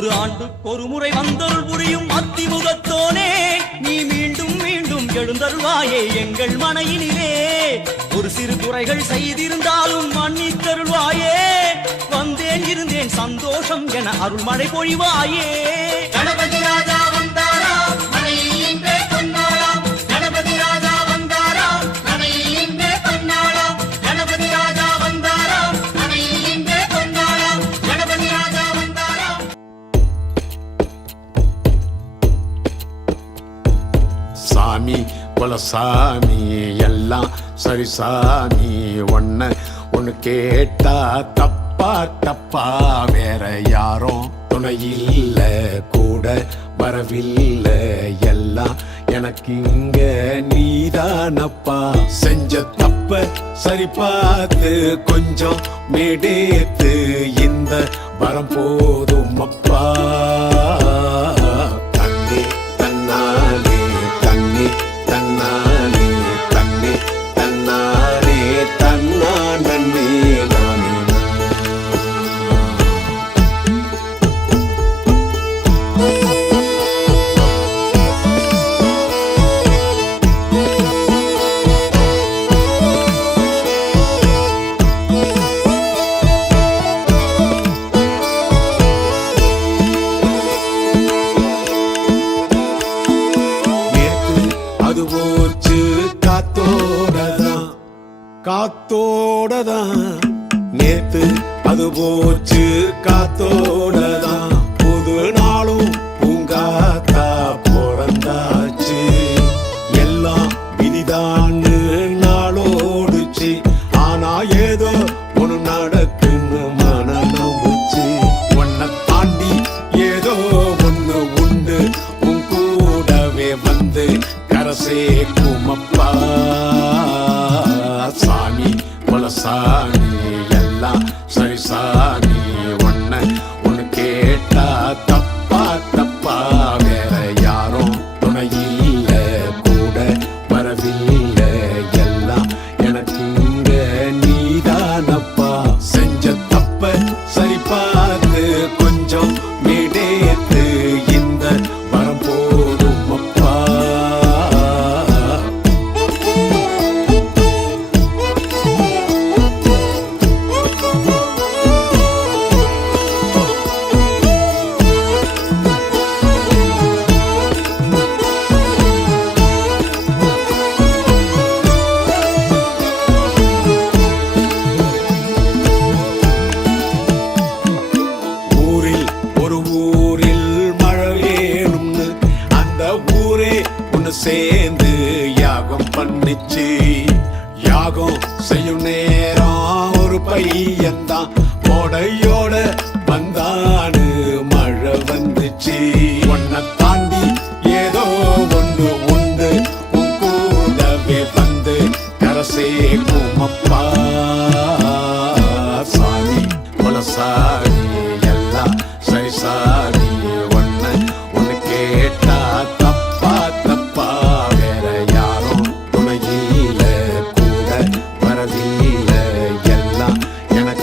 ஒரு முறை வந்தருள் புரியும் அத்திமுகத்தோனே, நீ மீண்டும் மீண்டும் எழுந்தருள்வாயே எங்கள் மனையினிலே. ஒரு சிறு குறைகள் செய்திருந்தாலும் மன்னித்தருள்வாயே, வந்தேன் இருந்தேன் சந்தோஷம் என அருள்மழை பொழிவாயே. கணபதி ராஜா வந்தாரா மனையில் இன்றே பொன்னாளாம், கணபதி ராஜா வந்தாரா மனையில் இன்றே பொன்னாளாம், கணபதி ராஜா வந்தாரா மனையில் இன்றே பொன்னாளாம், கணபதி ராஜா வந்தாரா. சாமி பல சாமி எல்லாம் சரி சாமி, ஒன்னு கேட்டா தப்பா தப்பா, வேற யாரும் துணையில்ல கூட வரவில்லை, எல்லாம் எனக்கு இங்க நீதானப்பா. செஞ்ச தப்ப சரி பார்த்து கொஞ்சம் மேடேத்து, இந்த வரம் போதும் அப்பா. தண்ணி தன்னாலே தண்ணி தன்னாலே தண்ணி தன்னாலே தன்னா நன்னே நானே. அது போச்சு காத்தோடதான் காத்தோடதான், நேத்து அது போச்சு காத்தோடதான், புது நாளும் பூங்காத்தா பிறந்தாச்சு, எல்லாம் விதிதான்னு நாளோடுச்சு, ஆனா ஏதோ ஒண்ணு நடக்குன்னு மனம் நம்புச்சு. உன்னை தாண்டி ஏதோ ஒண்ணு உண்டு, உன் கூடவே வந்து கரசே குமப்பா. சாமி பல சாமி எல்லாம் சரி சாமி, ஒன்னு கேட்டா தப்பா தப்பா, வேற யாரும் துணையில்ல கூட வரவில்லை, எல்லாம் எனக்கு இங்க நீதானப்பா. செஞ்ச தப்ப சரி பார்த்து கொஞ்சம் மேடேத்து, இந்த வரம் போதும் அப்பா. ஊரில் மழை வேணும்னு அந்த ஊரே ஒன்னு சேர்ந்து யாகம் பண்ணிச்சு, யாகம் செய்யும் நேரம் ஒரு பையன்தான் போடையோட வந்தானு மழை வந்துச்சு. உன்னை தாண்டி ஏதோ ஒண்ணு உண்டு, உன் கூடவே வந்து கரசே குமப்பா. சாமி பல சாமி எல்லாம் சரி சாமி, ஒன்னு கேட்டா தப்பா தப்பா, வேற யாரும் துணையில கூட வரவில்லை, எல்லாம் எனக்கு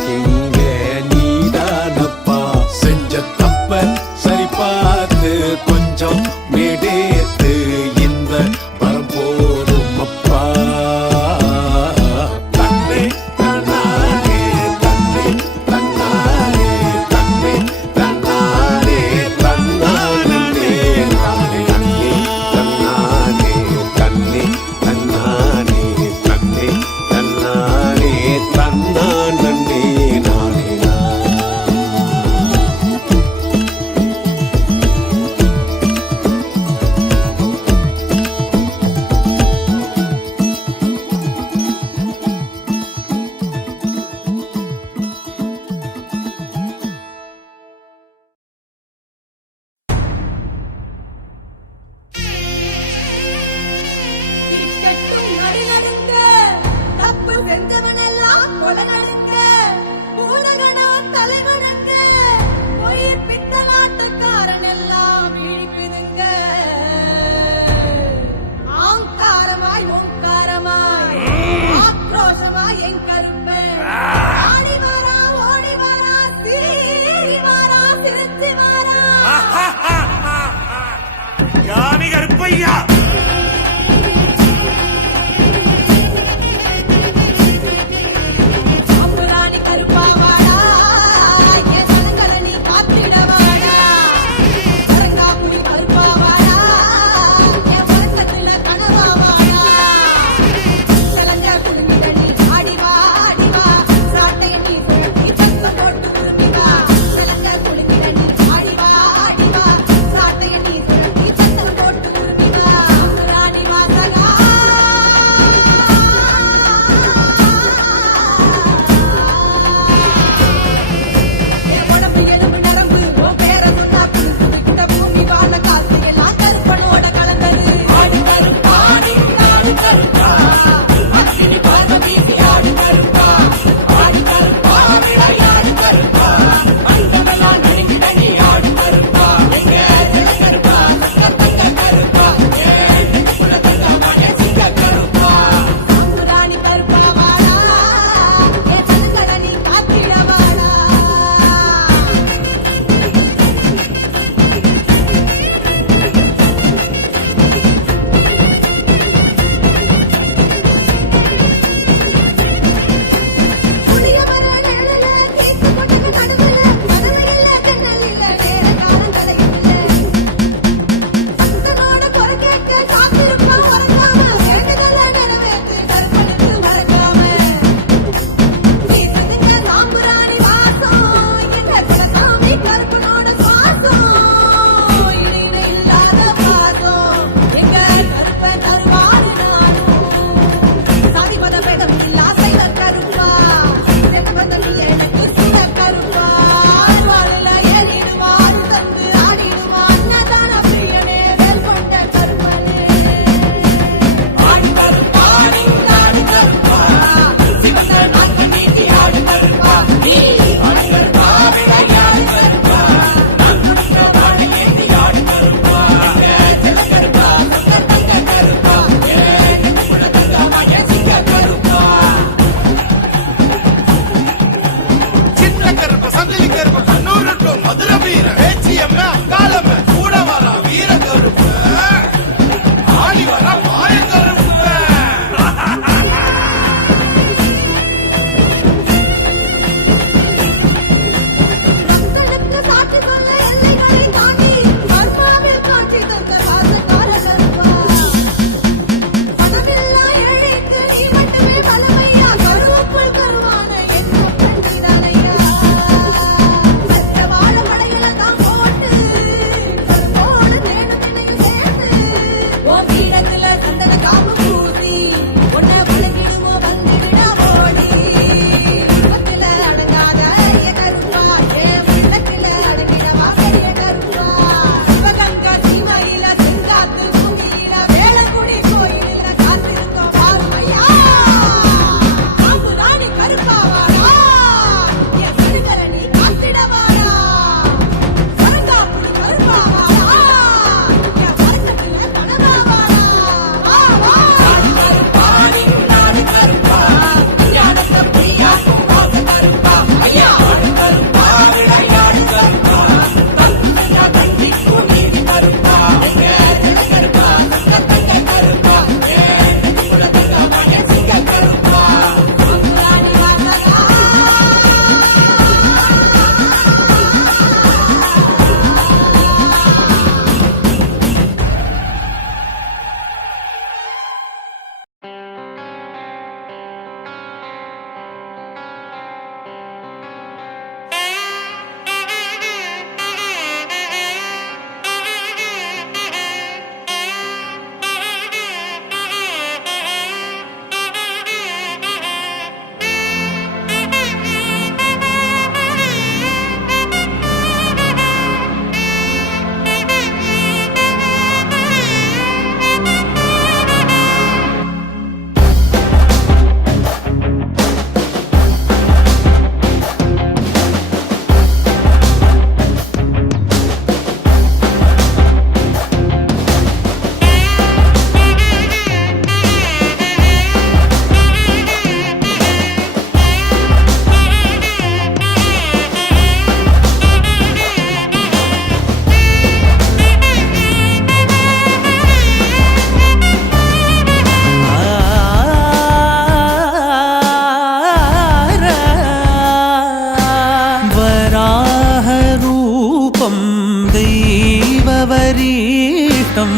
वरीष्टं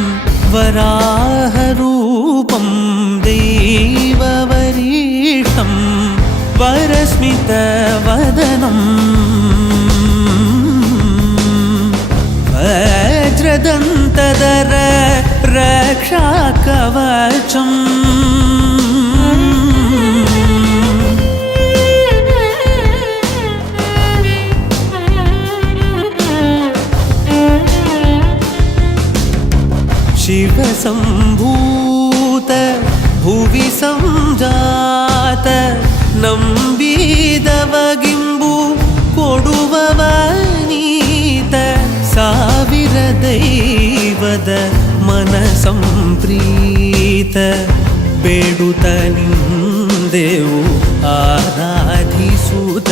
वराहरूपं दैववरीष्टं वरस्मितवदनं वज्रदन्तधर रक्षाकवचम् शिवसम्भूत भुवि संजात नम्बिदवगिम्बु कोडुववनीत ಸಾವಿರ ದೈವದ ಮನಸಂಪ್ರೀತ ಬೇಡುತ್ತ ನಿಂದೆವು ಆರಾಧಿಸುತ್ತ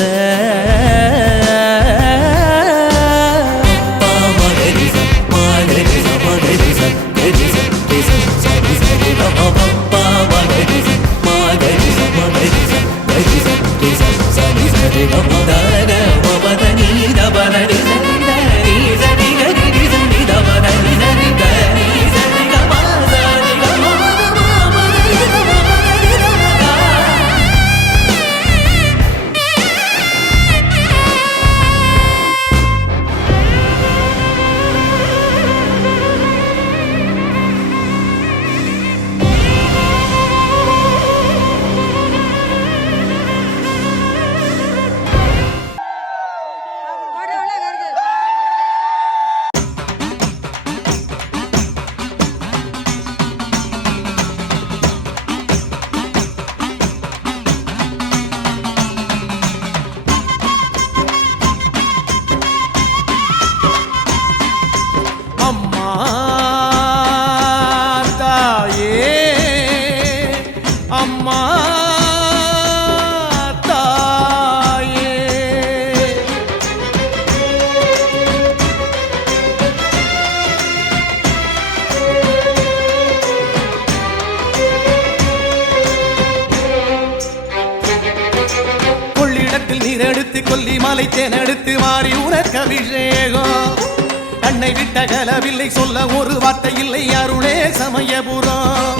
கொல்லிமலை தேனெடுத்து மாறி உனக்கு அபிஷேகம் கண்ணை விட்ட கலவில்லை சொல்ல ஒரு வார்த்தை இல்லை அருளே சமயபுரம்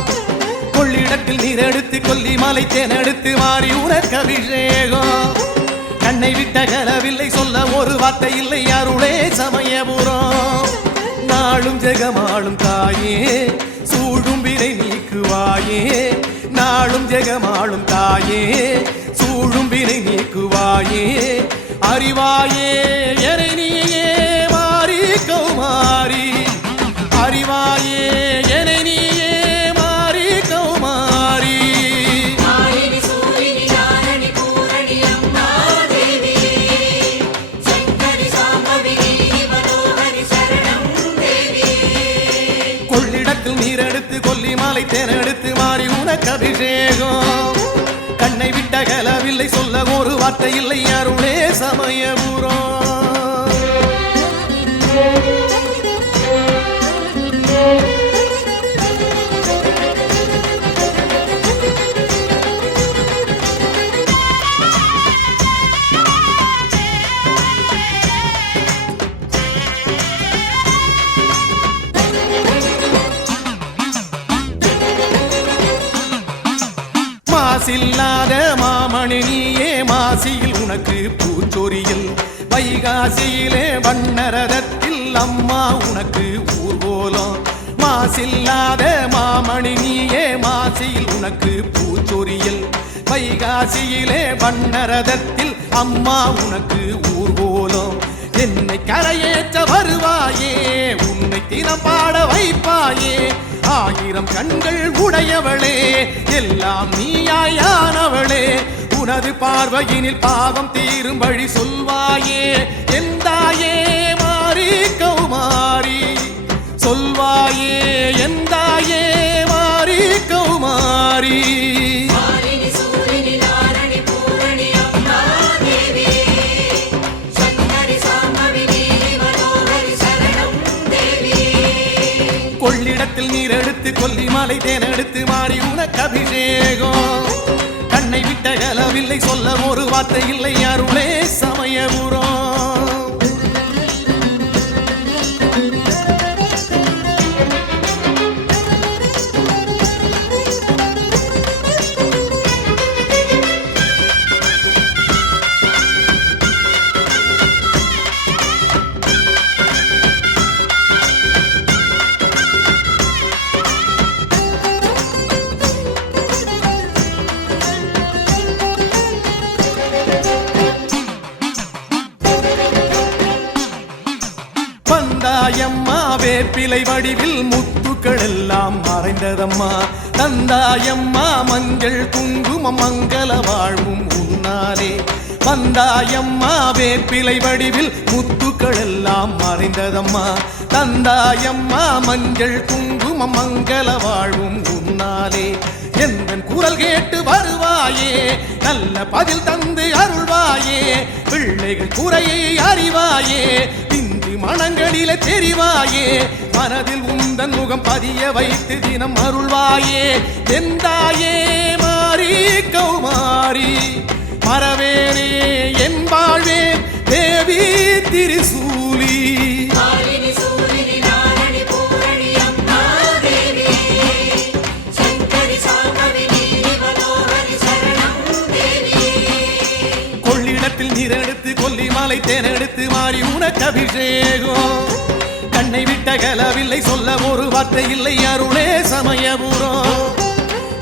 கொள்ளிடத்தில் நீரெடுத்து கொல்லிமலை தேனெடுத்து மாறி உனக்கு அபிஷேகம் கண்ணை விட்ட கலவில்லை சொல்ல ஒரு வார்த்தை இல்லை அருளே சமயபுரம் நாளும் ஜெகமாளும் தாயே சூழும் வினை நீக்குவாயே நாளும் ஜெகமாளும் தாயே சூழும் வினை நீக்குவாயே அறிவாயே எனை நீயே மாறி கௌமாரி அறிவாயே எனை நீயே மாறி கௌமாரி கொள்ளிடத்தில் நீரெடுத்து கொல்லிமலை தேனெடுத்து மாறி உனக்கு அபிஷேகம் கண்ணை விட்ட கலவில்லை சொல்ல ஒரு வார்த்தை இல்லை அருளே சமயபுரம் மாசில்லாத மாமணி நீயே மாசியில் உனக்கு பூச்சொரியில் வைகாசியிலே வண்ணரதத்தில் அம்மா உனக்கு ஊர்வலம் மாசில்லாத மாமணி நீயே மாசியில் உனக்கு பூச்சொரியில் வைகாசியிலே வண்ணரதத்தில் அம்மா உனக்கு ஊர்வலம் என்னை கரையேற்ற வருவாயே உன்னை தினம் பாட வைப்பாயே ஆயிரம் கண்கள் உடையவளே எல்லாம் நீயாயானவளே உனது பார்வையினில் பாவம் தீரும் வழி சொல்வாயே எந்தாயே மாறி கௌமாரி சொல்வாயே எந்தாயே மாறி கௌமாரி கொள்ளிடத்தில் நீரெடுத்து கொல்லிமலை தேனெடுத்து மாறி உனக்கு அபிஷேகம் கண்ணை விட்ட கலவில்லை சொல்ல ஒரு வார்த்தை இல்லை அருளே சமயபுரம் தந்தாயம்மா வேப்பிலை வடிவில் முத்துக்கள் எல்லாம் மறைந்ததம்மா தந்தாயம்மா மஞ்சள் குங்குமம் மங்கள வாழ்வும் உன்னாலே வந்தாயம்மா வேப்பிலை வடிவில் முத்துக்கள் எல்லாம் மறைந்ததம்மா தந்தாயம்மா மஞ்சள் குங்குமம் மங்கள வாழ்வும் உன்னாலே எந்தன் குரல் கேட்டு வருவாயே நல்ல பதில் தந்து அருள்வாயே பிள்ளைகள் குறையை அறிவாயே பிந்து மனங்களிலே தெரிவாயே மனதில் உந்தன் முகம் பதிய வைத்து தினம் அருள்வாயே எந்தாயே மாறி கௌமாரி மறவேனே என் வாழ்வே தேவி திரிசூலி மாலினி சூலினி நாரணி பூரணி அம்மா தேவி சங்கரி சாம்பவினி மனோஹரி சரணம் தேவி கொள்ளிடத்தில் நீரெடுத்து கொல்லிமலை தேனெடுத்து மாறி உனக்கு அபிஷேகம் கண்ணை விட்ட கலவில்லை சொல்ல ஒரு வார்த்தை இல்லை அருளே சமயபுரம்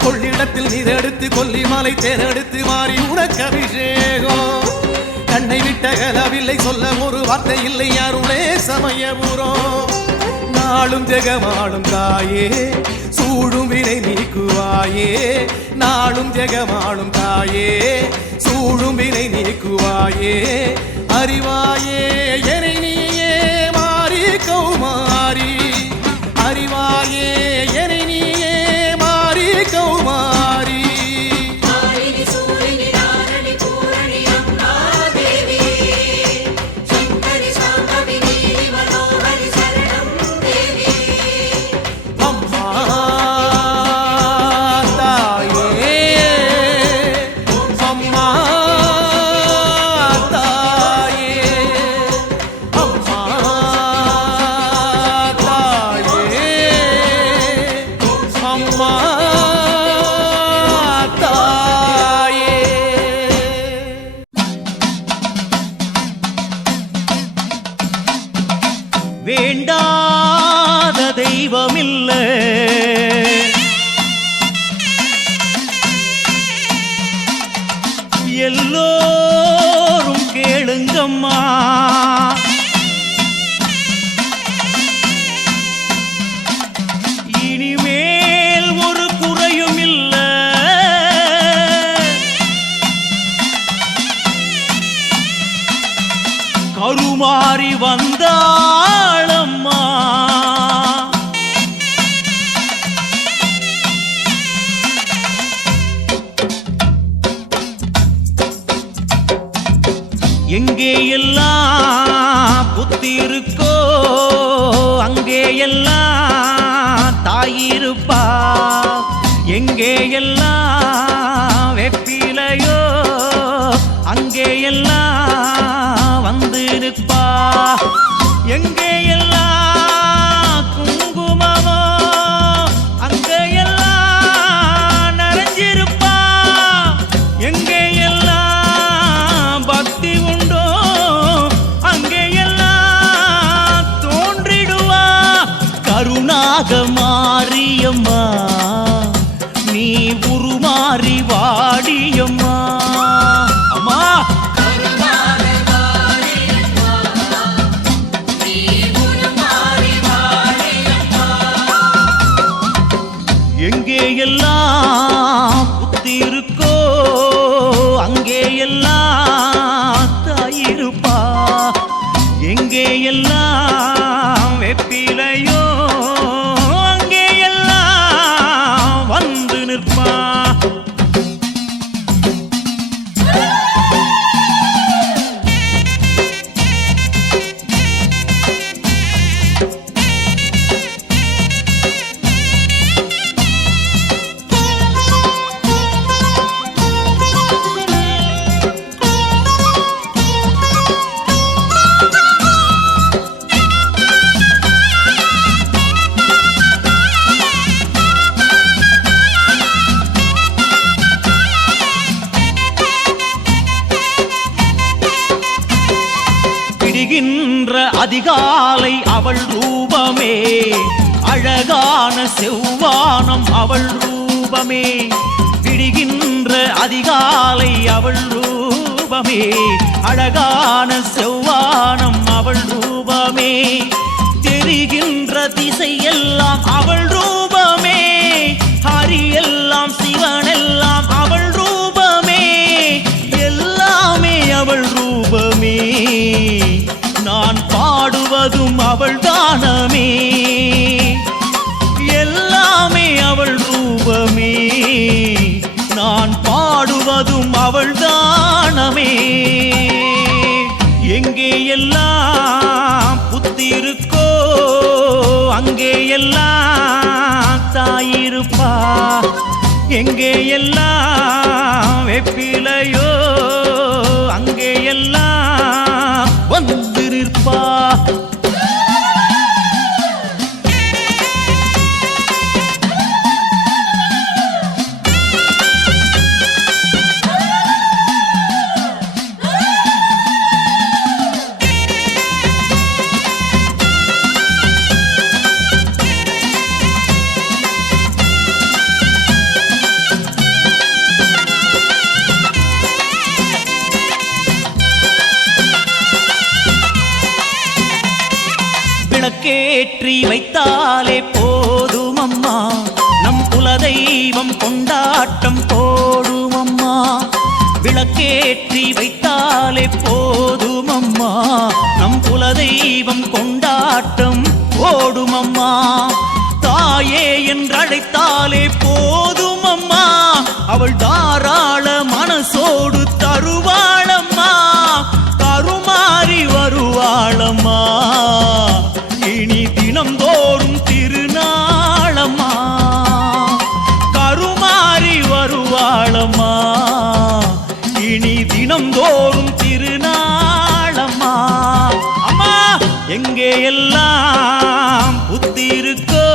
கொள்ளிடத்தில் நீரெடுத்து கொல்லிமலை தேனெடுத்து மாறி உனக்கு அபிஷேகம் கண்ணை விட்ட கலவில்லை சொல்ல ஒரு வார்த்தை இல்லை அருளே சமயபுரம் நாளும் ஜெகமாளும் தாயே சூடும் வினை நீக்குவாயே நாளும் ஜெகமாளும் தாயே சூடும் வினை நீக்குவாயே அறிவாயே என்னை நீயே மாறி கௌமாரி அறிவாயே என்னை நீயே மாறி கௌமாரி மாலினி சூலினி நாரணி பூரணி அம்மா தேவி சங்கரி சாம்பவினி மனோஹரி சரணம் தேவி அம்மா தாயே அம்மா தாயே அம்மா தாயே அம்மா தாயே வேண்டாத தெய்வமில்ல எல்லோரும் கேளுங்கம்மா இனிமேல் ஒரு குறையும் இல்ல கருமாறி வந்தாளம்மா எங்கே எல்லாம் புத்தி இருக்கோ அங்கே எல்லாம் தாயிருப்பா எங்கே எல்லாம் வெப்பிலையோ அங்கே எல்லாம் வந்து நிற்பா எங்கே எல்லாம் குங்குமமோ அங்கே எல்லாம் நிறைஞ்சிருப்பா எங்கே எல்லாம் பக்தி உண்டோ அங்கே எல்லாம் தோன்றிடுவா கருணாக மாரியம்மா நீ உருமாறி வாடியம்மா அம்மா எங்கே எல்லாம் புத்தி இருக்கோ அங்கே எல்லாம் தாயிருப்பா எங்கே எல்லாம் வெப்பிலையோ அங்கே எல்லாம் வந்து நிற்பா விடுகின்ற அதிகாலை அவள் ரூபமே அழகான செவ்வானம் அவள் ரூபமே விடுகின்ற அதிகாலை அவள் ரூபமே அழகான செவ்வானம் அவள் ரூபமே திரிகின்ற திசையெல்லாம் அவள் ரூபமே, ஹரி எல்லாம் சிவன் எல்லாம் அவள் ரூபமே, எல்லாமே அவள் ரூபமே, நான் பாடுவதும் அவள் தானமே, எல்லாமே அவள் ரூபமே, நான் பாடுவதும் அவள் தானமே. எங்கே எல்லாம் புத்தி இருக்கோ அங்கே எல்லாம் தாயிருப்பா, எங்கே எல்லாம் வெப்பிலையோ அங்கே எல்லாம் வந்து நிற்பா. விளக்கேற்றி வைத்தாலே போதும் அம்மா, நம் குலதெய்வம் கொண்டாட்டம் போடும் அம்மா. விளக்கேற்றி வைத்தாலே போதும் அம்மா, நம் குலதெய்வம் கொண்டாட்டம் போடும் அம்மா. தாயே என்றழைத்தாலே போதும் அம்மா, அவள் தாராள மனசோடு தருவாளம்மா, கருமாறி வருவாளம்மா, இனி தினம்தோறும் திருநாளம்மா, கருமாறி வருவாளம்மா, இனி தினம்தோறும் திருநாளம்மா. அம்மா எங்கே எல்லாம் புத்தி இருக்கோ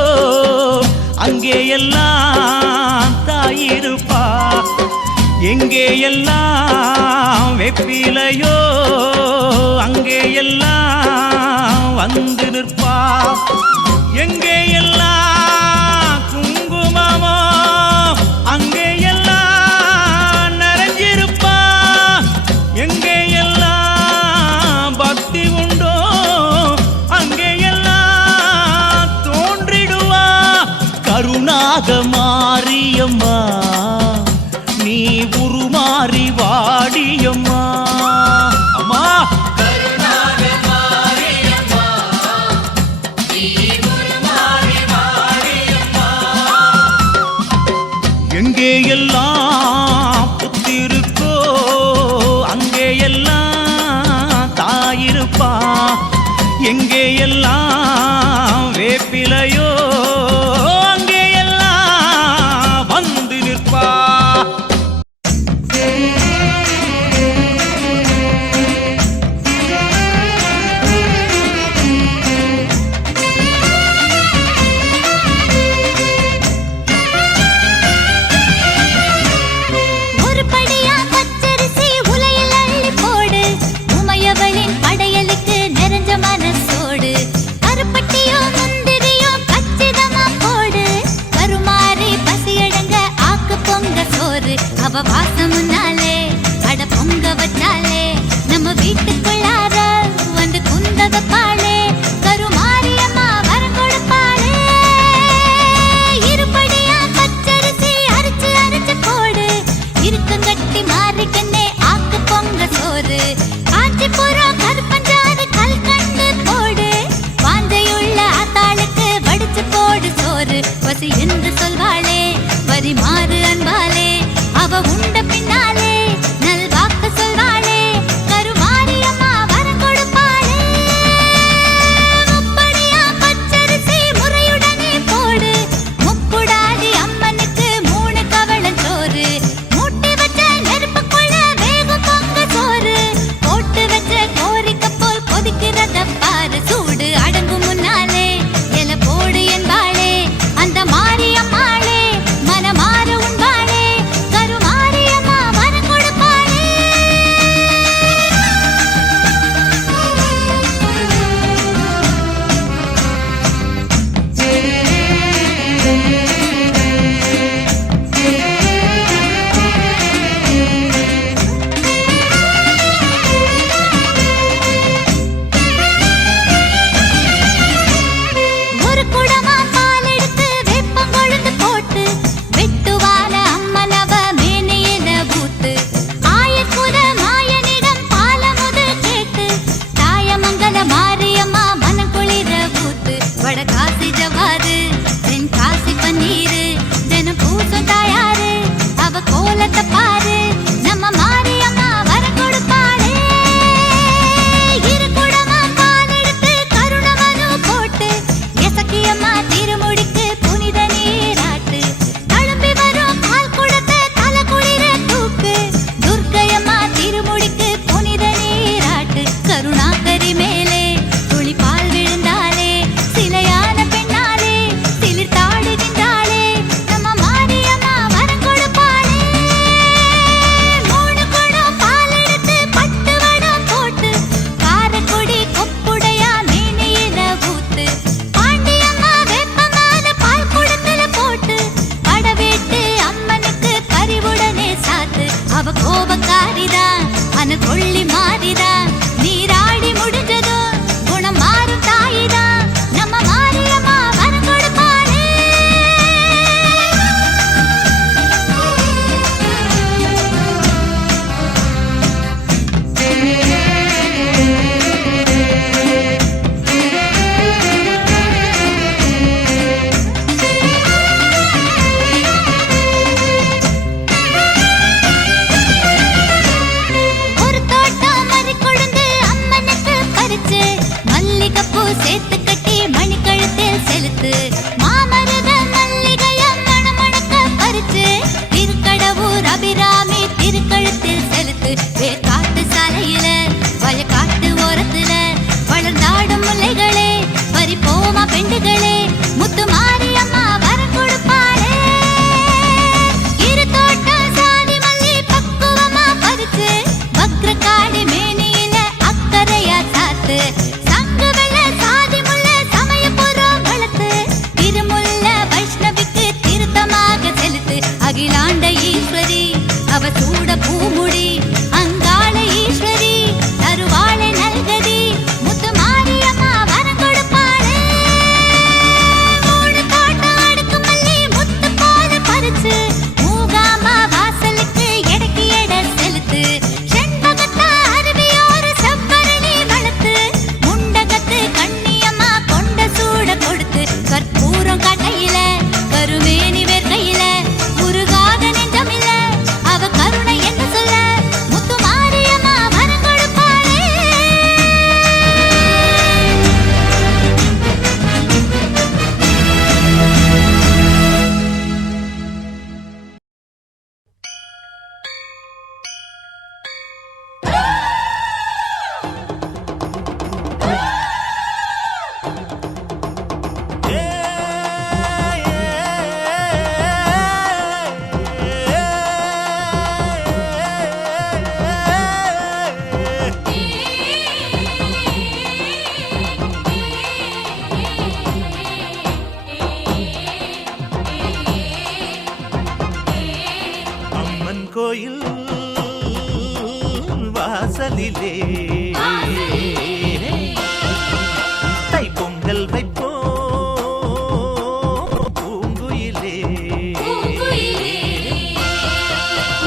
அங்கே எல்லாம் தாயிருப்பா, எங்கே எல்லாம் வெப்பிலையோ அங்கே எல்லாம் வந்து நிற்பா, எங்கே எல்லாம் குங்குமமோ அங்கே எல்லாம் நிறைஞ்சிருப்பா, எங்கே எல்லாம் பக்தி உண்டோ அங்கே எல்லாம் தோன்றிடுவா. கருணாக மாரியம்மா நீ உருமாறி வாடியம்மா. அம்மா எங்கே எல்லாம் புத்தி இருக்கோ அங்கே எல்லாம் தாயிருப்பா, எங்கே எல்லாம் வேப்பிலையோ அங்கே எல்லாம் வந்து நிற்பா. ஒரு படியா பச்சரிசி உலையில் அள்ளி போடு, உமையவளின் படையலுக்கு நிறைஞ்ச மனசோடு, மாறிதா நீராடி முடிஞ்சதோ குணம் மாறும் தாயிதா நம்ம மாரியம்மா வரம் கொடுப்பாளே. ஒரு தோட்டம் மறி கொழுந்து அம்மனுக்கு பறிச்சு மல்லிகைப்பூ சேர்த்து கட்டி மணிக்கழுத்தில் செலுத்து மாமருக மல்லிகைய மணமணக்க பறிச்சு திருக்கடவூர் அபிராமி திருக்கழுத்தில் செலுத்து வேர்காட்டு சாலையில வயக்காட்டு ஓரத்துல வளர்ந்தாடும் முல்லைகளே பறிப்போமா பெண்டுகளே முத்து மாரியம்மா வரம் கொடுப்பாளே. இரு தோட்டம் சாதி மல்லி பக்குவமா பறிச்சு வக்ரகாளி மேனியில அக்கறையா சாத்து சங்கு வெள்ள சாதி முல்ல சமயபுரம் வளர்த்து திருமுல்ல வைஷ்ணவிக்கு திருத்தமாக செலுத்து அகிலாண்ட ஈஸ்வரி அவ சூட பூமுடி அங்காள ஈஸ்வரி தருவாளை நல்கதி முத்து மாரியம்மா வரம் கொடுப்பாளே. மூணு தோட்டம் அடுக்கு மல்லி முத்து போல பறிச்சு மூகாமா வாசலுக்கு எடைக்கு எடை செலுத்து செண்பகத்தா அருவியோர செவ்வரணி வளர்த்து முண்டகத்து கண்ணியம்மா கொண்ட சூட கொடுத்து கற்பூரம் கட்டையில கருமேனி வேர்க்கையில உருகாத நெஞ்சமில்ல அவ கருணை என்ன சொல்ல முத்து மாரியம்மா வரம் கொடுப்பாளே. அம்மன் கோயில் வாசலிலே தைப்பொங்கல் வைப்போம் பூங்குயிலே.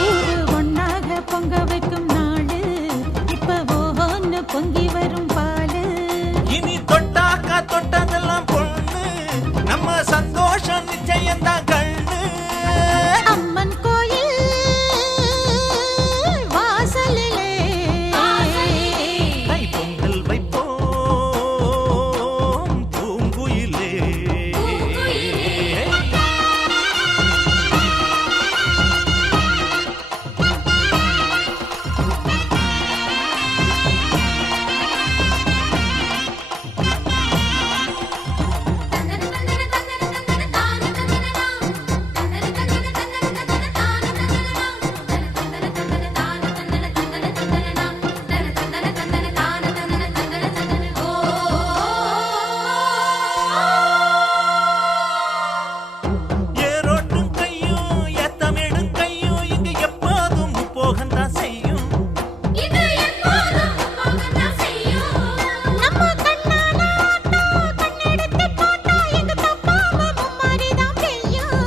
ஊரு ஒன்னாக பொங்க வைக்கும் நாடு இப்ப ஒவ்வொன்னு பொங்கி வரும் பாலு. இனி தொட்டாக்கா தொட்டதெல்லாம் பொண்ணு நம்ம சந்தோஷம் நிச்சயம்தான் கண்ணு. அம்மன் கோயில் வாசலிலே தைப்பொங்கல் வைப்போம் பூங்குயிலே. ஏரோட்டும் கையும் ஏத்தமிடும் கையும் இங்கு எப்போதும் போகத்தான் செய்யும். நம்ம கண்ணால ஆட்டம் கண்ணெடுத்து பார்த்தா எங்க தப்பாம மும்மாரிதான் பெய்யும்.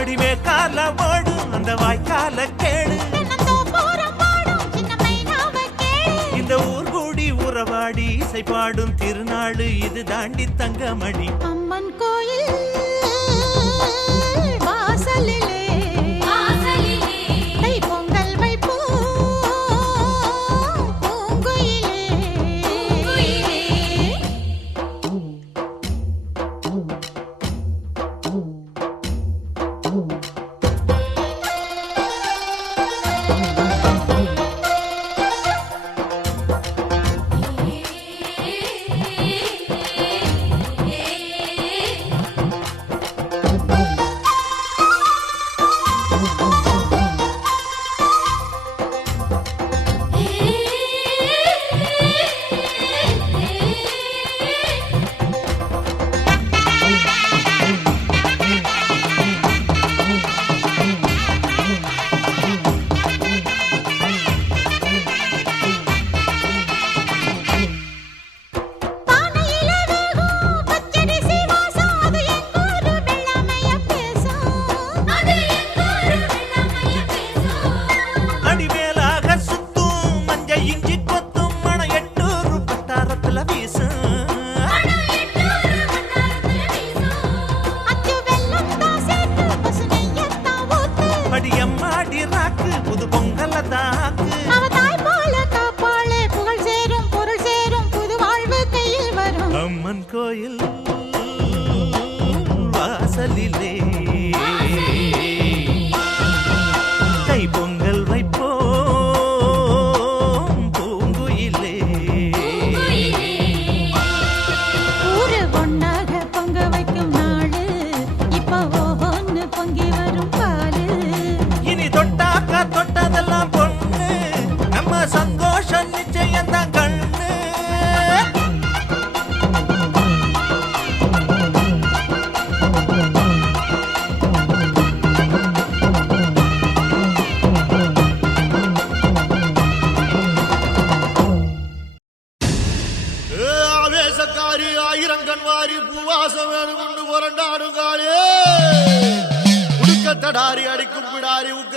அடிவே கால ஓடும் அந்த வாய்க்கால கேடு. தென்னந்தோப்புறம் பாடும் சின்ன மைனாவ கேளு. இந்த ஊர் கூடி உறவாடி இசை பாடும் திருநாளு இது தாண்டி தங்கமணி. அம்மன் கோயில் வாசலிலே தைப்பொங்கல் வைப்போம் பூங்குயிலே.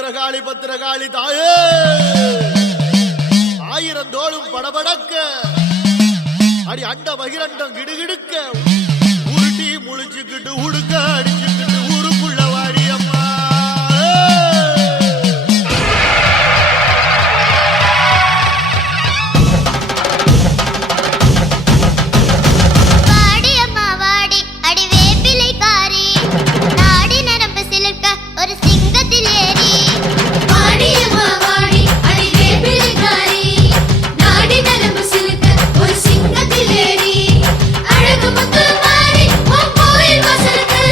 பத்திரகாளி தாயே ஆயிரம் தோளும் படபடக்க அடி அண்ட மகிரண்டம் கிடுகிடுக்க உருட்டி முழிச்சுக்கிட்டு உடுக்க அடிச்சுக்கிட்டு ஊருக்குள்ள வாடியம்மா வாடி அம்மா வாடி அடி வேப்பிலைக்காரி நாடி நரம்பு சிலிர்க்க ஒரு சிங்கத்தில் ஏறி வாடி அம்மா வாடி அடி வேப்பிலைக்காரி நாடி நரம்பு சிலுக்க ஒரு சிங்கத்தில் ஏறி அழகு முத்து மாறி உன் கோயில் வாசலுக்கு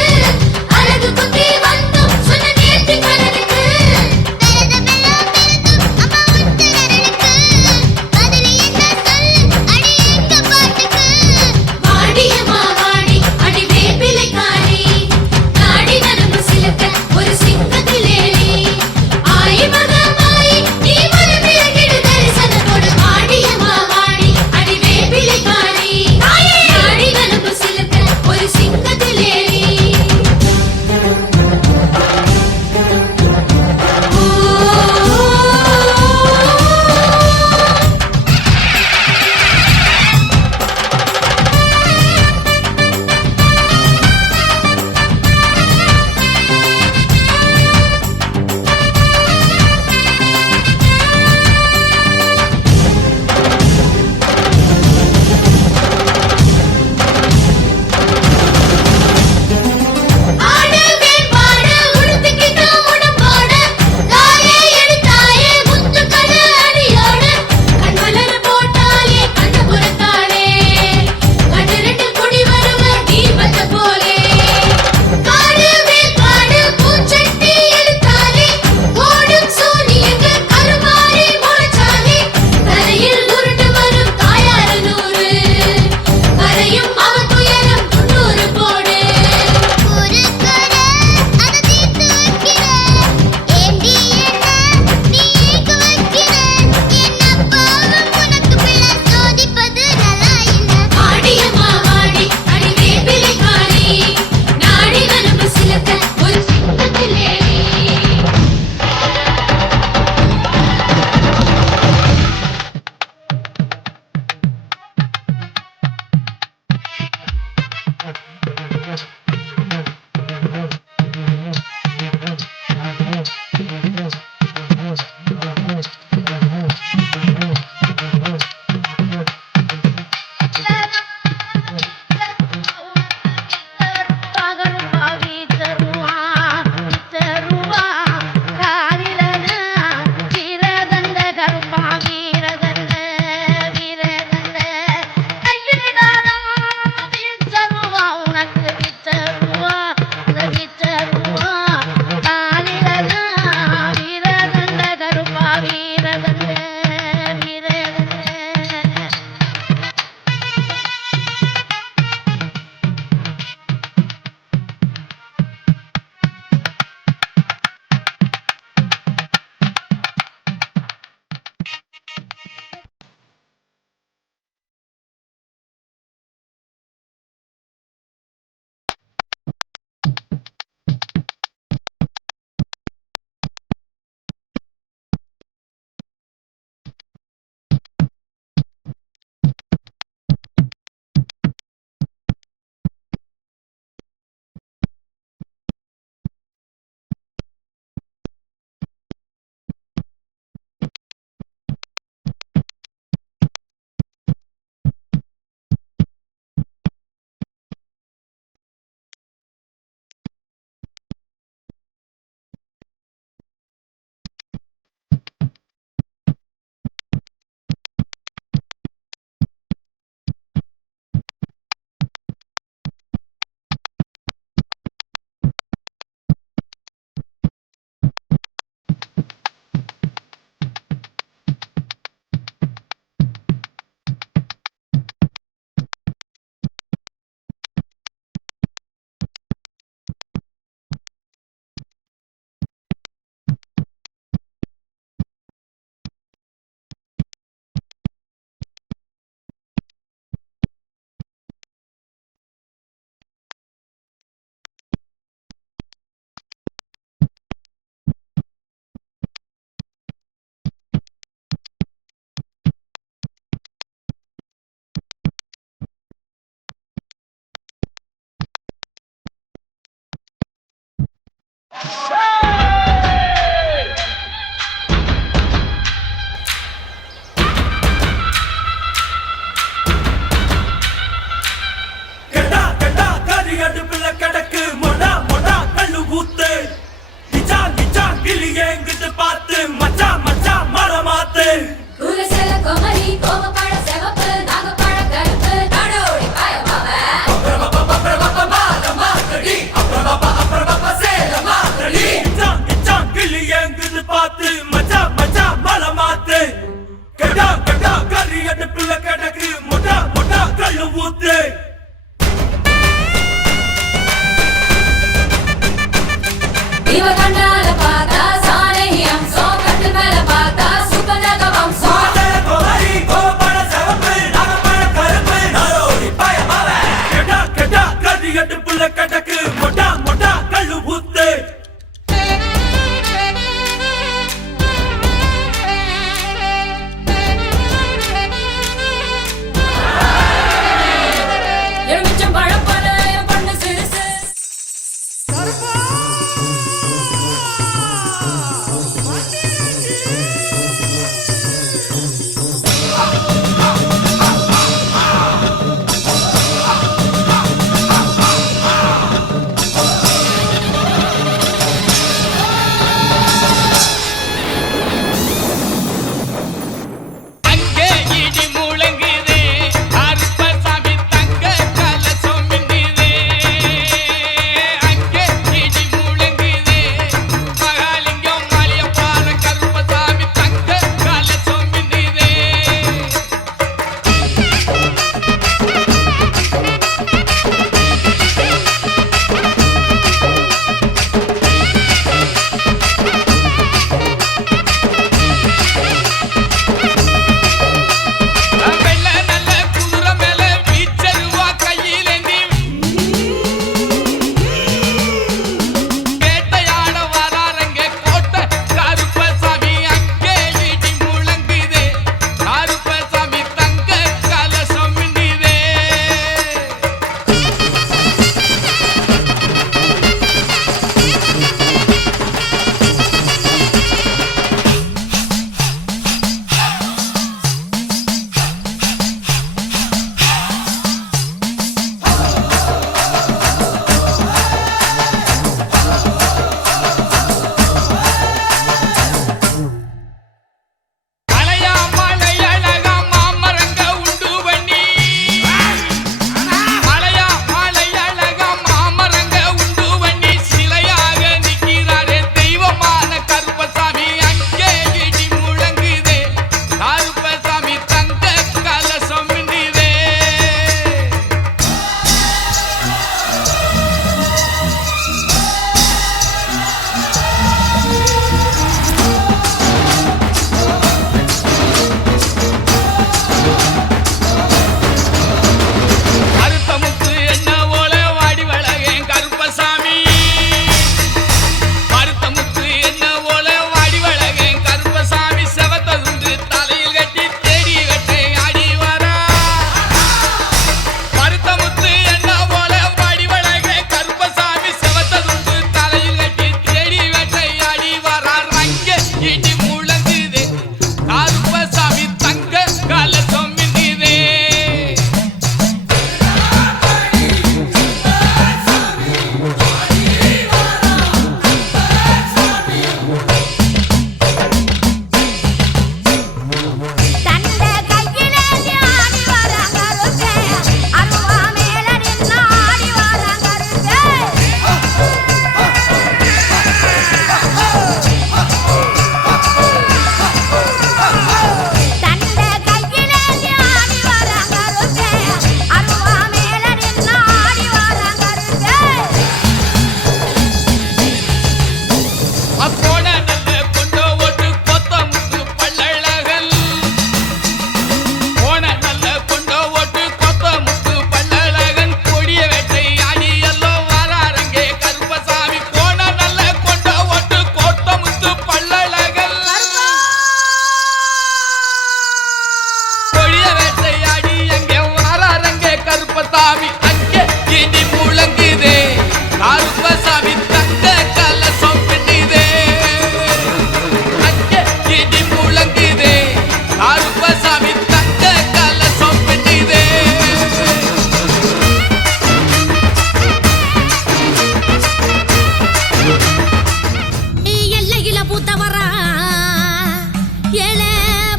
ஏழை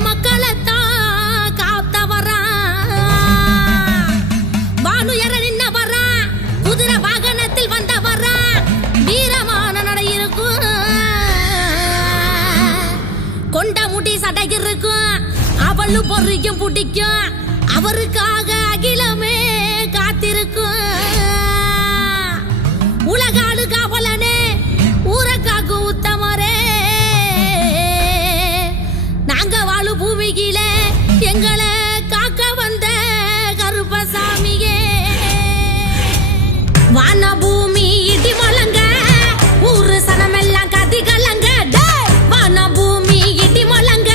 மக்களைத்தான் காத்த வரான். வானுயர நின்ன வரான், குதிரை வாகனத்தில் வந்த வரான். வீரமான நடை இருக்கும், கொண்ட முடி சடை இருக்கும். அவளும் பொறிக்கும் பிடிக்கும், அவருக்காக அகிலமே காத்திருக்கும். உலகாடு காவலனே, ஊரக்காக்கு உத்தமரே, நாங்க வாழு பூமியிலே எங்களை காக்க வந்த கருப்பசாமியே. வான பூமி இடி முழங்க, ஊரு சனமெல்லாம் கதி கலங்க. வான பூமி இடி முழங்க,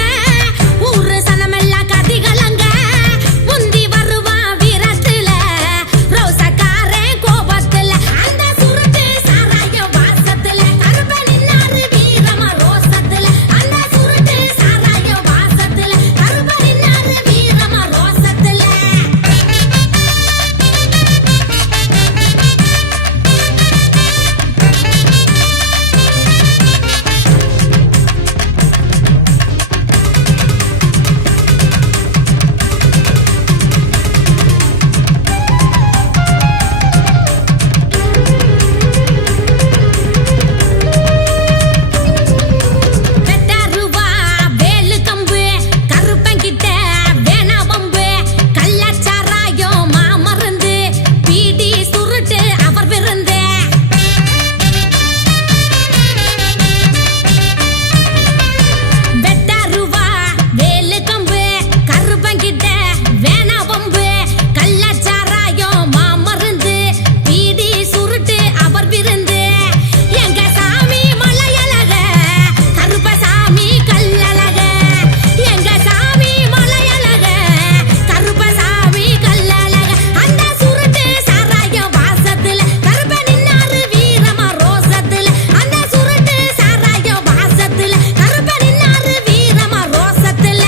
ஊரு சனமெல்லாம் கதி கலங்க. முந்தி வருவான் வீரத்துல, ரோசக்காரன் கோபத்துல. அந்த சுருட்டு சாராய வாசத்துல, கருப்ப நின்னாரு வீரமா ரோசத்துல. அந்த சுருட்டு சாராய வாசத்துல, கருப்ப நின்னாரு வீரமா ரோசத்துல. வெட்டாருவா வேலு கம்பு, கருப்பங்கிட்ட வேணா வம்பு. கள்ளச்சாராயம் மாமருந்து, பீடி சுருட்டு அவர் விருந்து. வெட்டாருவா வேலு கம்பு, கருப்பங்கிட்ட வேணா வம்பு. கள்ளச்சாராயம் மாமருந்து, பீடி சுருட்டு அவர் விருந்து. எங்க சாமி மலையழக, கருப்பசாமி கல்லழக. எங்க சாமி மலையழக, கருப்பசாமி கல்லழக. அந்த சுருட்டு சாராயம் வாசத்துல, கருப்ப நின்னாரு வீரமா ரோசத்துல. அந்த சுருட்டு சாராயம் வாசத்துல, கருப்ப நின்னாரு வீரமா ரோசத்துல.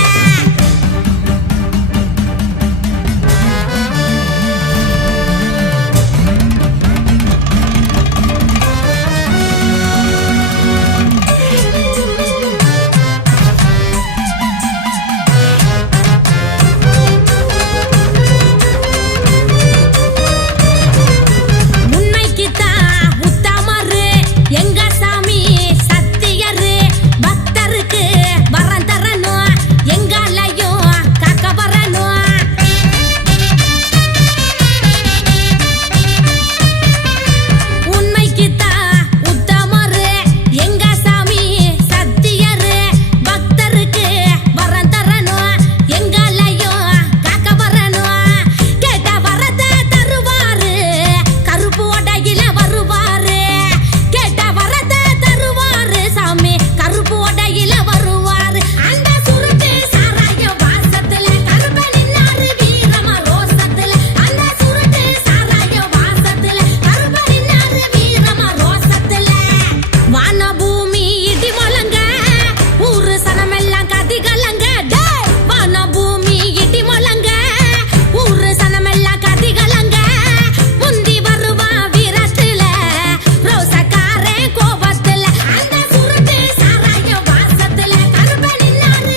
உண்மைக்குத்தான் உத்தமரு, எங்க சாமி சத்தியரு. பக்தருக்கு வரம் தரணும், எங்களையும் காக்க வரணும். உண்மைக்குத்தான் உத்தமரு, எங்க சாமி சத்தியரு. பக்தருக்கு வரம் தரணும், எங்களையும் காக்க வரணும். கேட்ட வரத்தை தருவாரு, கருப்பு உடையில வருவாரு. கேட்ட வரத்தை தருவாரு, சாமி கருப்பு உடையில வருவாரு. அந்த சுருட்டு சாராயம் வாசத்துல, கருப்ப நின்னாரு வீரமா ரோசத்துல. அந்த சுருட்டு சாராயம் வாசத்துல, கருப்ப நின்னாரு வீரமா ரோசத்துல. வான பூமி இடி முழங்க, ஊரு சனமெல்லாம் கதி கலங்க. வான பூமி இடி முழங்க, ஊரு சனமெல்லாம் கதி கலங்க. முந்தி வருவான் வீரத்துல, ரோசக்காரன் கோபத்துல. அந்த சுருட்டு சாராயம் வாசத்துல, கருப்ப நின்னாரு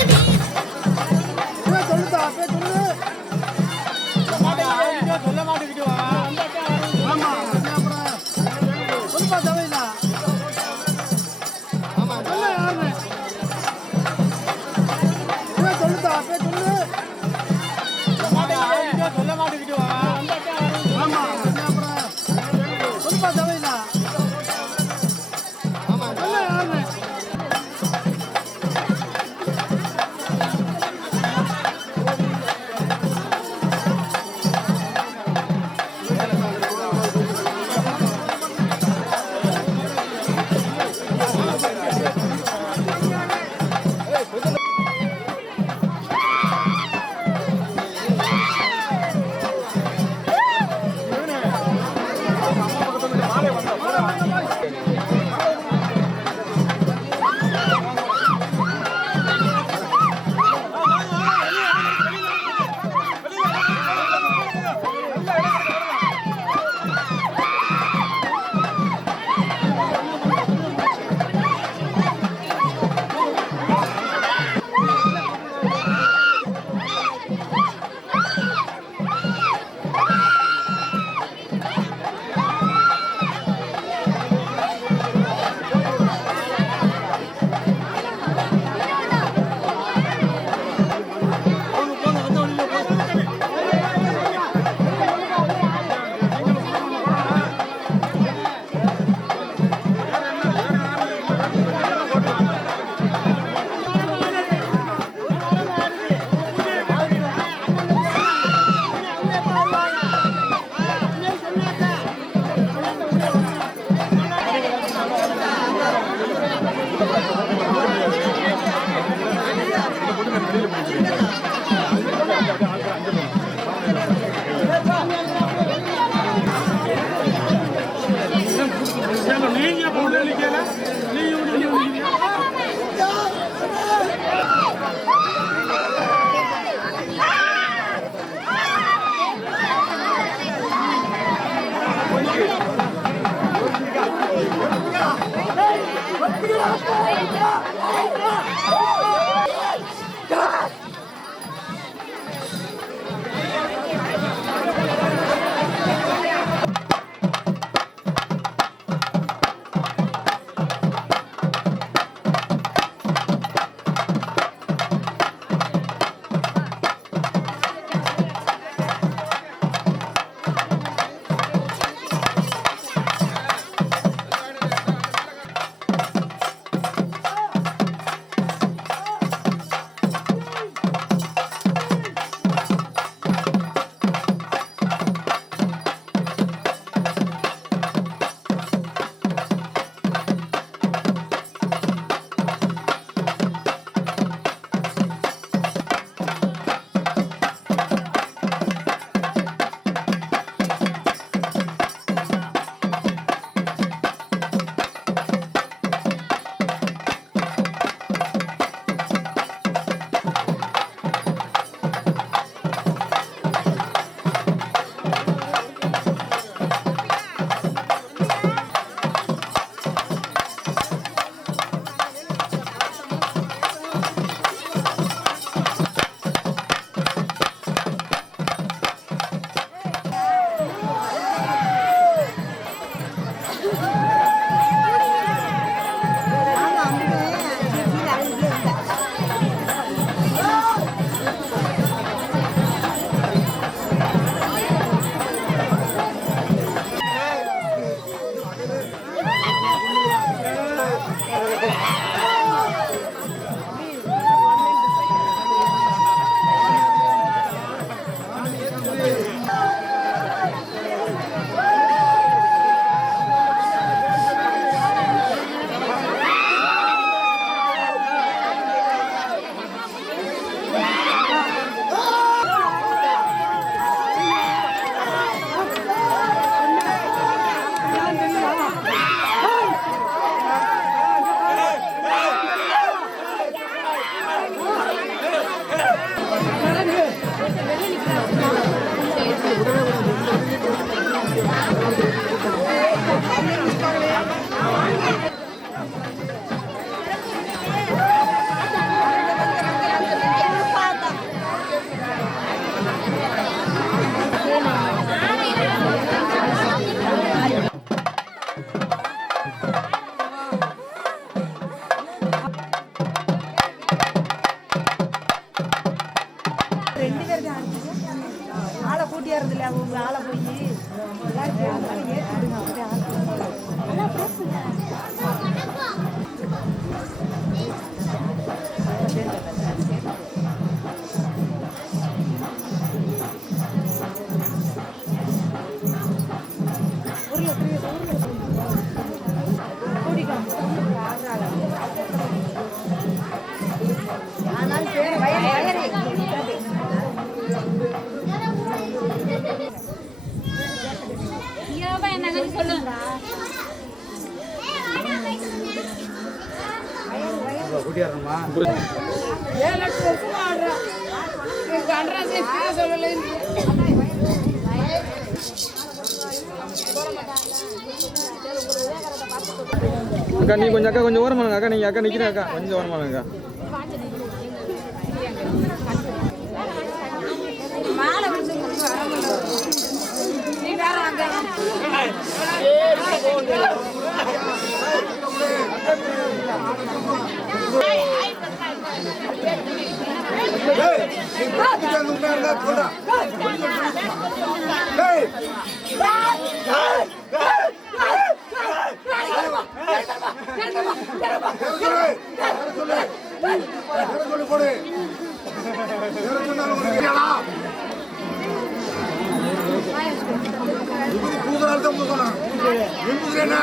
ஆளை கூட்டியாருது இல்லை அவங்க ஆளை போய் எல்லாரும் ஏற்றிடுங்க அப்படியே கூட்டியாரணுமா 7 வருஷமா ஆடுறேன் சொல்லலை அக்கா நீ கொஞ்சம் அக்கா கொஞ்சம் ஓரமானுங்க அக்கா நீங்க அக்கா நிக்கிறேன் அக்கா கொஞ்சம் ஓரமானுங்க என்ன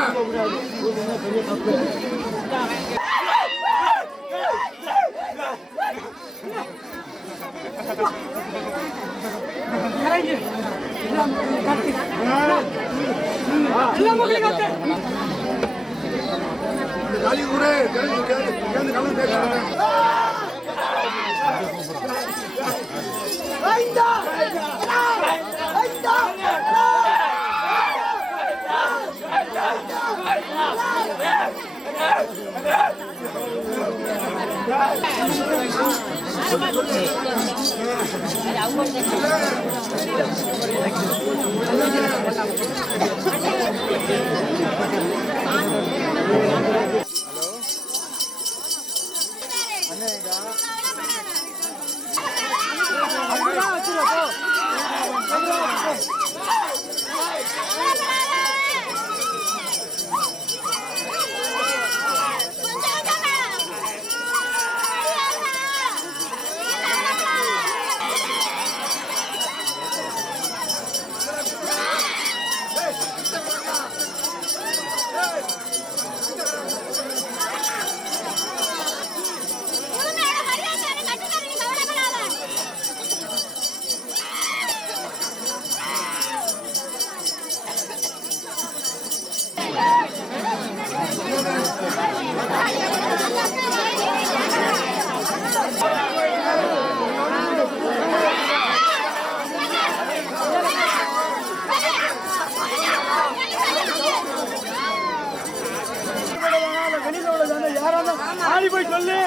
ஆடி போய் சொல்லு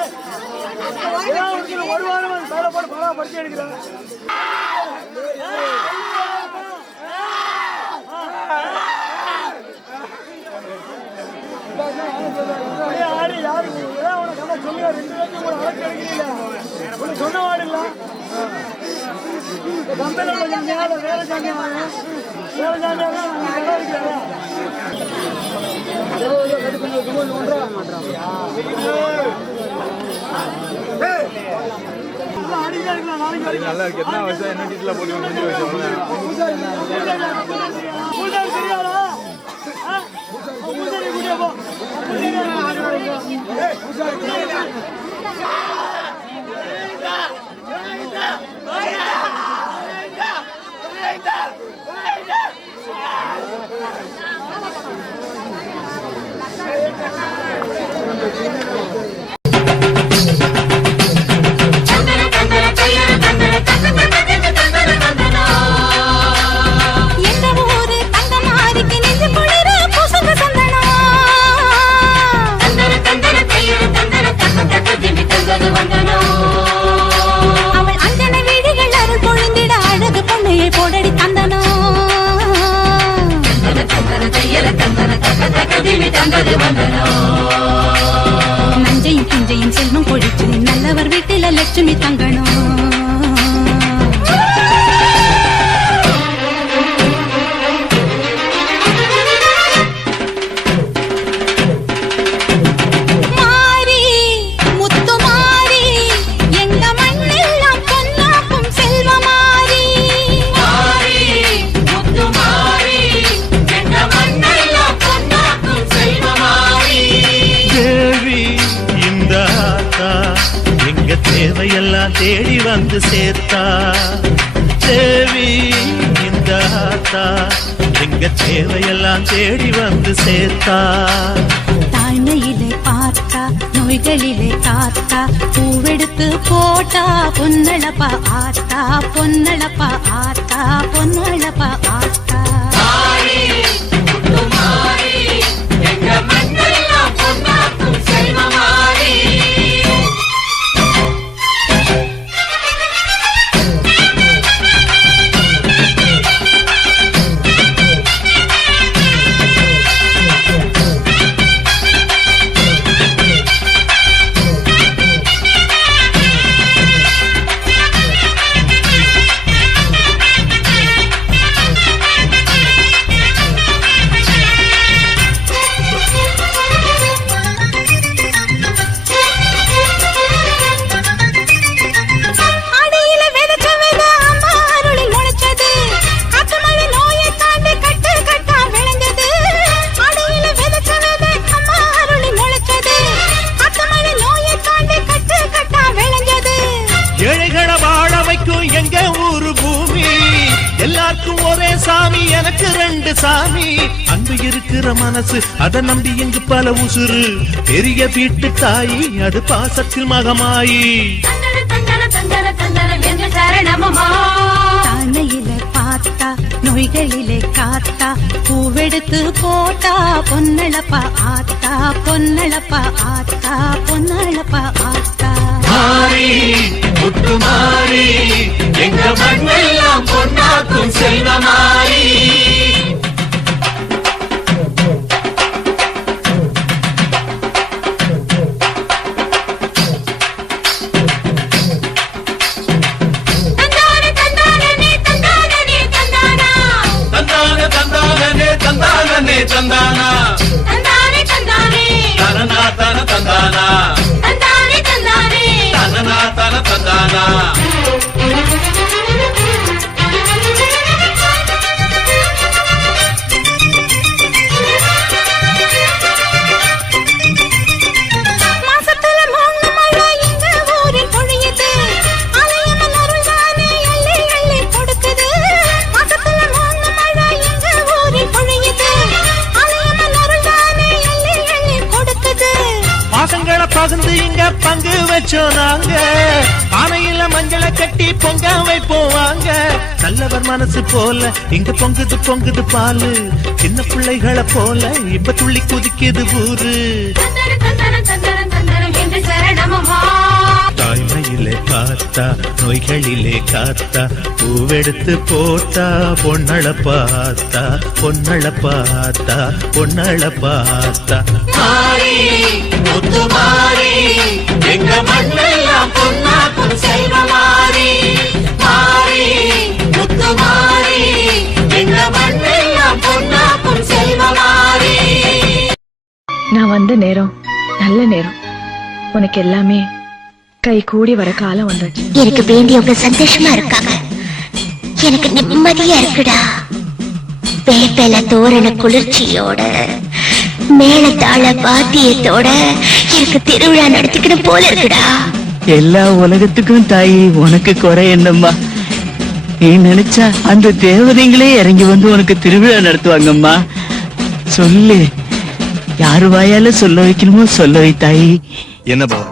ஒரு வாரம் மேல போட்டு பணம் படிச்சு எடுக்கிறேன். ஆடி யாரு உனக்கு சொல்லுங்க 2 பேருக்கு கூட அழைச்சி எடுக்கிறீங்க உனக்கு சொன்ன வாடு இல்ல கம்பெனியில் கொஞ்சம் மேல வேலை சாமியா வேலை சாமியா நல்லா இருக்கு. எத்தனை வருஷம் என்ன டீட்டில் போட்டு முடிஞ்சு வச்சோம். நஞ்சையும் பிஞ்சையும் செல்வம் கொழிச்சு நல்லவர் வீட்டில லட்சுமி தங்கணும். தேவையெல்லாம் தேடி வந்து சேர்த்தா தேவி இந்த ஆத்தா எங்க தேவையெல்லாம் தேடி வந்து சேர்த்தா. தாழ்மையிலே பார்த்தா நோய்களிலே காத்தா பூவெடுத்து போட்டா பொன்னழப்பா ஆத்தா பொன்னழப்பா ஆத்தா பொன்னழப்பா ஆத்தா. வாழும் எங்க ஊரு பூமி எல்லாருக்கும் ஒரே சாமி எனக்கு 2 சாமி அன்பு இருக்கிற மனசு அதை நம்பி எங்கு பல உசுறு பெரிய வீட்டு தாயி அது பாசத்தில் மகமாயி தானையில பார்த்தா நோய்களிலே காத்தா பூவெடுத்து போட்டா பொன்னளப்பா ஆத்தா பொன்னளப்பா ஆத்தா பொன்னளப்பா ஆத்தா மாறி முத்து மாறி எங்க மண்ணெல்லாம் பொன்னாக்கும் செல்வமாறி தந்தானா தனனா தன தந்தானா தனனா தன தந்தானா மாசத்துல 3 மழை எங்க ஊரில் பொழியுது அலையமன் அருள்தானே எள்ளி எள்ளி கொடுக்குது மாசத்துல 3 மழை எங்க ஊரில் பொழியுது அலையமன் அருள்தானே எள்ளி எள்ளி கொடுக்குது பாசங்களை பகிர்ந்து இங்க பங்கு வச்சோம் நாங்க பானையில மஞ்சளை கட்டி பொங்க வைப்போம் வாங்க நல்லவர் மனசு போல இங்க பொங்குது பொங்குது பாலு சின்ன பிள்ளைகளை போல இப்ப துள்ளி குதிக்குது ஊரு தாய்மையிலே பார்த்தா நோய்களிலே காத்தா பூவெடுத்து போட்டா பொன்னள பார்த்தா பொன்னள பார்த்தா பொன்னள பார்த்தா மாறி முத்து மாறி எங்க மண்ணெல்லாம் பொன்னாக்கும் செல்வமாறி மாறி முத்து மாறி எங்க மண்ணெல்லாம் பொன்னாக்கும் செல்வமாறி நான் வந்த நேரம் நல்ல நேரம் உனக்கு எல்லாமே கை கூடி வர காலம் வந்தாச்சு எனக்கு வேண்டியவங்க சந்தோஷமா இருக்காங்க எனக்கு நிம்மதியா இருக்குடா வேப்பல தோரண குளிர்ச்சியோட மேளதாள வாத்தியத்தோட எனக்கு திருவிழா நடத்திக்கணும் போல இருக்குடா எல்லா உலகத்துக்கும் தாயி உனக்கு குறை என்னம்மா நீ நினைச்சா அந்த தேவதைங்களே இறங்கி வந்து உனக்கு திருவிழா நடத்துவாங்கம்மா சொல்லு யாரு வாயால சொல்ல வைக்கணுமோ சொல்ல வை தாயி என்ன பவன்